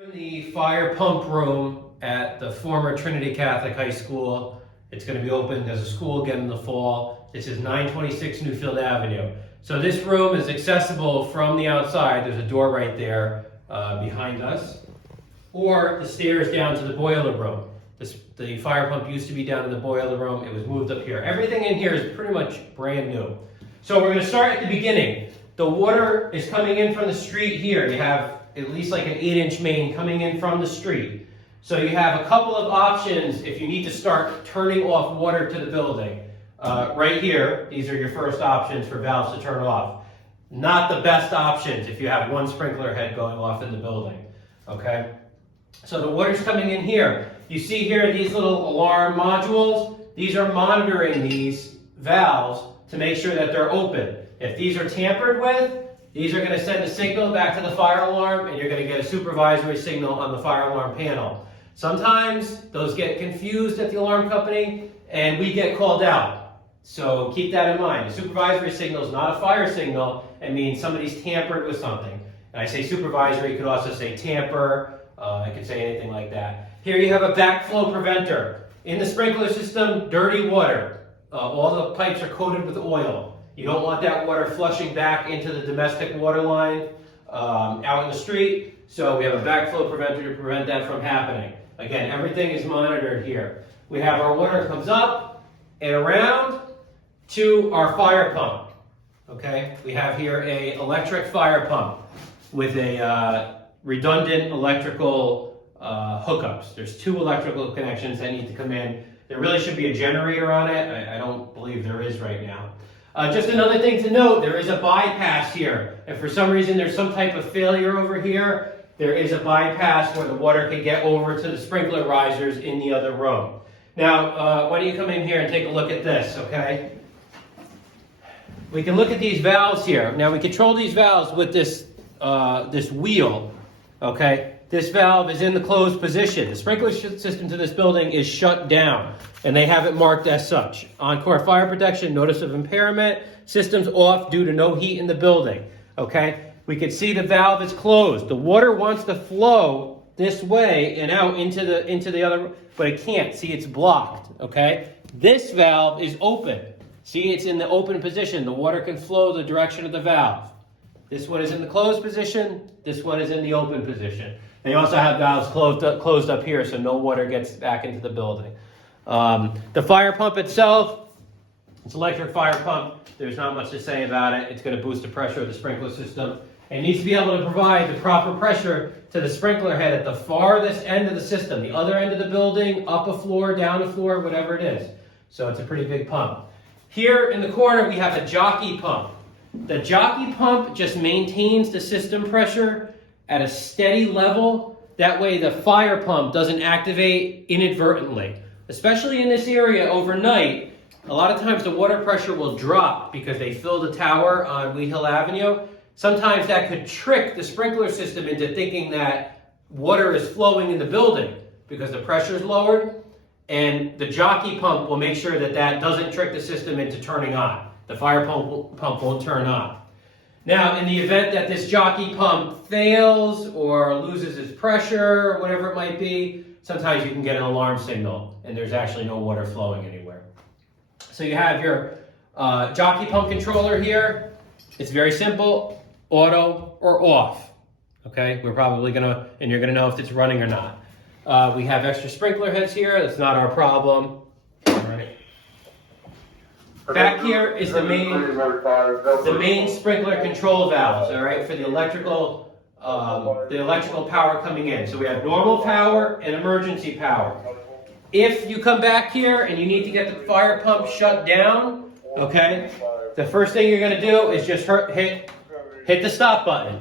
In the fire pump room at the former Trinity Catholic High School. It's going to be opened as a school again in the fall. This is 926 Newfield Avenue. So this room is accessible from the outside. There's a door right there behind us. Or the stairs down to the boiler room. The fire pump used to be down in the boiler room. It was moved up here. Everything in here is pretty much brand new. So we're going to start at the beginning. The water is coming in from the street here. You have at least like an 8-inch main coming in from the street. So you have a couple of options if you need to start turning off water to the building. Right here, these are your first options for valves to turn off. Not the best options if you have one sprinkler head going off in the building, okay? So the water's coming in here. You see here these little alarm modules. These are monitoring these valves to make sure that they're open. If these are tampered with, these are going to send a signal back to the fire alarm, and you're going to get a supervisory signal on the fire alarm panel. Sometimes those get confused at the alarm company, and we get called out. So keep that in mind. A supervisory signal is not a fire signal. It means somebody's tampered with something. And I say supervisory, you could also say tamper. I could say anything like that. Here you have a backflow preventer. In the sprinkler system, dirty water. All the pipes are coated with oil. You don't want that water flushing back into the domestic water line out in the street. So we have a backflow preventer to prevent that from happening. Again, everything is monitored here. We have our water comes up and around to our fire pump. Okay, we have here a electric fire pump with a redundant electrical hookups. There's 2 electrical connections that need to come in. There really should be a generator on it. I don't believe there is right now. Just another thing to note, there is a bypass here. If for some reason there's some type of failure over here, there is a bypass where the water can get over to the sprinkler risers in the other room. Now, why don't you come in here and take a look at this, okay? We can look at these valves here. Now, we control these valves with this wheel, okay? This valve is in the closed position. The sprinkler system to this building is shut down, and they have it marked as such. Encore fire protection, notice of impairment, systems off due to no heat in the building, okay? We can see the valve is closed. The water wants to flow this way and out into the other, but it can't. See, it's blocked, okay? This valve is open. See, it's in the open position. The water can flow the direction of the valve. This one is in the closed position. This one is in the open position. They also have valves closed up here so no water gets back into the building. The fire pump itself, it's an electric fire pump. There's not much to say about it. It's going to boost the pressure of the sprinkler system. It needs to be able to provide the proper pressure to the sprinkler head at the farthest end of the system, the other end of the building, up a floor, down a floor, whatever it is. So it's a pretty big pump. Here in the corner, we have a jockey pump. The jockey pump just maintains the system pressure at a steady level. That way the fire pump doesn't activate inadvertently. Especially in this area overnight, a lot of times the water pressure will drop because they fill the tower on Wheat Hill Avenue. Sometimes that could trick the sprinkler system into thinking that water is flowing in the building because the pressure is lowered, and the jockey pump will make sure that that doesn't trick the system into turning on. The fire pump won't turn on. Now, in the event that this jockey pump fails or loses its pressure, or whatever it might be, sometimes you can get an alarm signal and there's actually no water flowing anywhere. So you have your jockey pump controller here. It's very simple, auto or off. Okay, we're probably and you're gonna know if it's running or not. We have extra sprinkler heads here. That's not our problem. All right. Back here is the main sprinkler control valves, all right, for the electrical power coming in. So we have normal power and emergency power. If you come back here and you need to get the fire pump shut down, okay, the first thing you're going to do is just hit the stop button,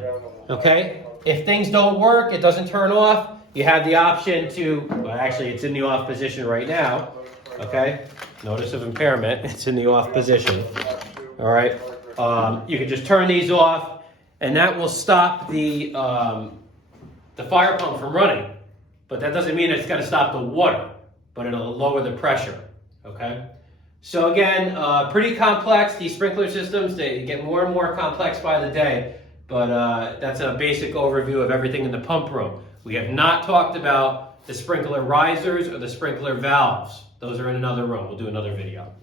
okay? If things don't work, it doesn't turn off, you have the option to, well, actually it's in the off position right now, okay? Notice of impairment, it's in the off position, all right? You can just turn these off, and that will stop the fire pump from running. But that doesn't mean it's going to stop the water, but it'll lower the pressure, okay? So again, pretty complex, these sprinkler systems, they get more and more complex by the day. but that's a basic overview of everything in the pump room. We have not talked about the sprinkler risers or the sprinkler valves. Those are in another room. We'll do another video.